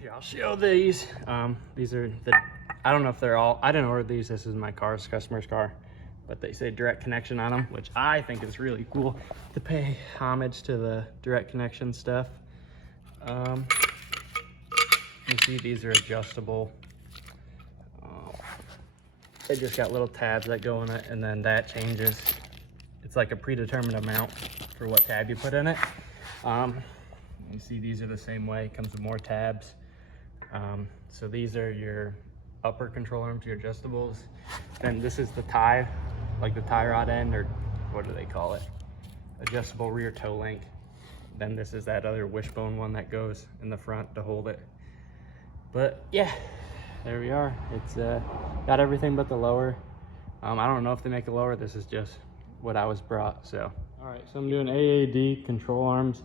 Here, I'll show these. These are the, I don't know if they're all, I didn't order these. This is my customer's car, but they say direct connection on them, which I think is really cool to pay homage to the direct connection stuff. You see these are adjustable. They just got little tabs that go in it, and then that changes. It's like a predetermined amount for what tab you put in it. You see these are the same way. It comes with more tabs. So these are your upper control arms, your adjustables. Then this is the tie, like the tie rod end, or what do they call it? Adjustable rear toe link. Then this is that other wishbone one that goes in the front to hold it. But yeah, there we are. It's got everything but the lower. I don't know if they make a lower. This is just what I was brought. So all right, so I'm doing AAD control arms,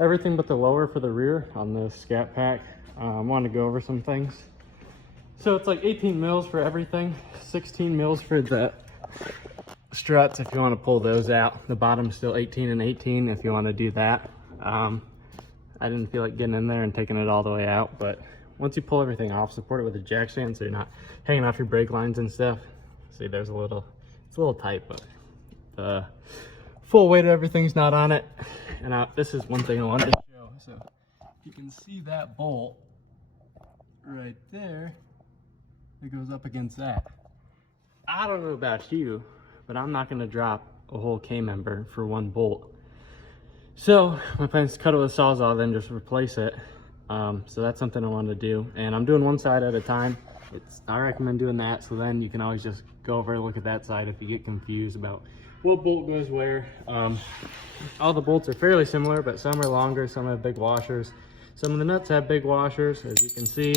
everything but the lower for the rear on the Scat Pack. I want to go over some things. So it's like 18 mils for everything, 16 mils for the struts if you want to pull those out. The bottom's still 18 and 18 if you want to do that. I didn't feel like getting in there and taking it all the way out, but once you pull everything off, support it with a jack stand so you're not hanging off your brake lines and stuff. See, there's a little, it's a little tight, but the full weight of everything's not on it. And this is one thing I wanted to show. So you can see that bolt right there. It goes up against that. I don't know about you, but I'm not gonna drop a whole K-member for one bolt. So my plan is to cut it with a Sawzall, then just replace it. So that's something I wanted to do, and I'm doing one side at a time. I recommend doing that, so then you can always just go over and look at that side if you get confused about what bolt goes where. All the bolts are fairly similar, but some are longer, some have big washers. Some of the nuts have big washers, as you can see.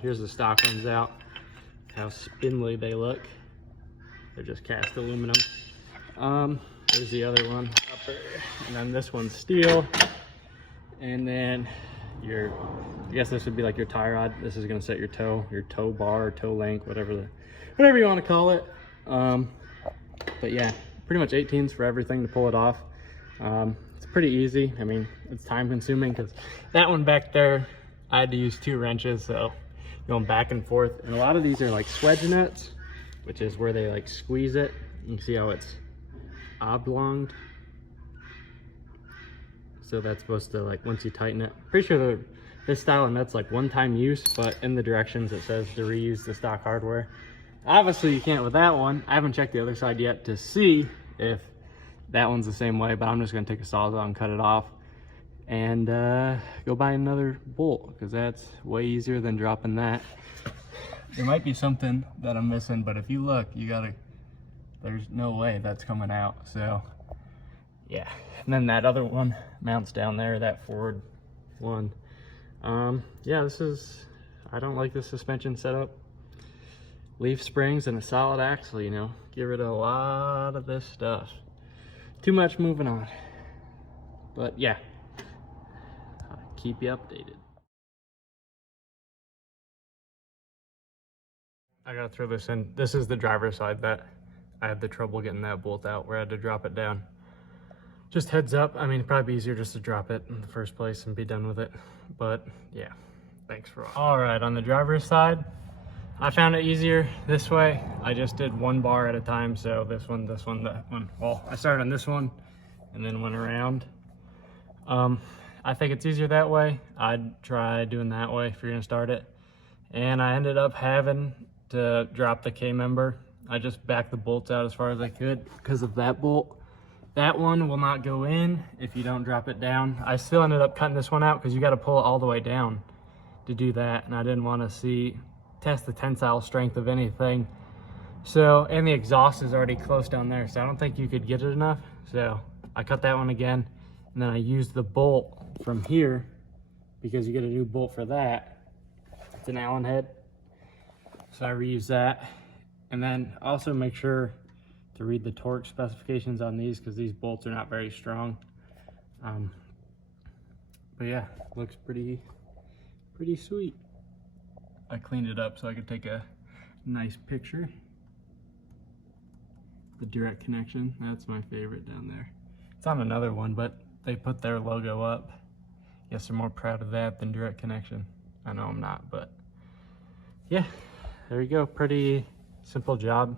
Here's the stock ones out. How spindly they look. They're just cast aluminum. There's the other one upper, and then this one's steel. And then I guess this would be like your tie rod. This is gonna set your toe bar, or toe length, whatever you want to call it. But yeah, pretty much 18s for everything to pull it off. It's pretty easy. I mean, it's time consuming because that one back there, I had to use 2 wrenches, so going back and forth. And a lot of these are like swedge nuts, which is where they like squeeze it. You can see how it's oblonged. So that's supposed to, like, once you tighten it, pretty sure this style of nut's like one-time use, but in the directions it says to reuse the stock hardware. Obviously you can't with that one. I haven't checked the other side yet to see if that one's the same way, but I'm just gonna take a Sawzall and cut it off and go buy another bolt, because that's way easier than dropping that. There might be something that I'm missing, but if you look, there's no way that's coming out. So yeah, and then that other one mounts down there, that forward one. Yeah, I don't like this suspension setup. Leaf springs and a solid axle, you know, get rid of a lot of this stuff. Too much moving on. But yeah, I'll keep you updated. I gotta throw this in. This is the driver's side that I had the trouble getting that bolt out where I had to drop it down. Just heads up, I mean, it'd probably be easier just to drop it in the first place and be done with it. But yeah, thanks for all right, on the driver's side, I found it easier this way. I just did 1 bar at a time. So this one, that one. Well, I started on this one and then went around. I think it's easier that way. I'd try doing that way if you're gonna start it. And I ended up having to drop the K-member. I just backed the bolts out as far as I could because of that bolt. That one will not go in if you don't drop it down. I still ended up cutting this one out because you got to pull it all the way down to do that, and I didn't want to test the tensile strength of anything. So, and the exhaust is already close down there, so I don't think you could get it enough. So I cut that one again, and then I used the bolt from here because you get a new bolt for that. It's an Allen head, so I reused that. And then also make sure to read the torque specifications on these because these bolts are not very strong. But yeah, looks pretty sweet. I cleaned it up so I could take a nice picture. The direct connection, that's my favorite down there. It's on another one, but they put their logo up. Guess they're more proud of that than direct connection. I know I'm not, but yeah, there you go. Pretty simple job.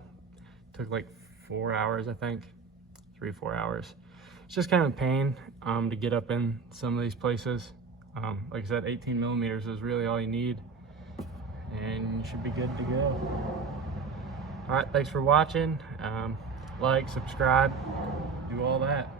Took like 4 hours, I think, 3-4 hours. It's just kind of a pain to get up in some of these places. Like I said, 18 millimeters is really all you need, and you should be good to go. All right, thanks for watching. Like, subscribe, do all that.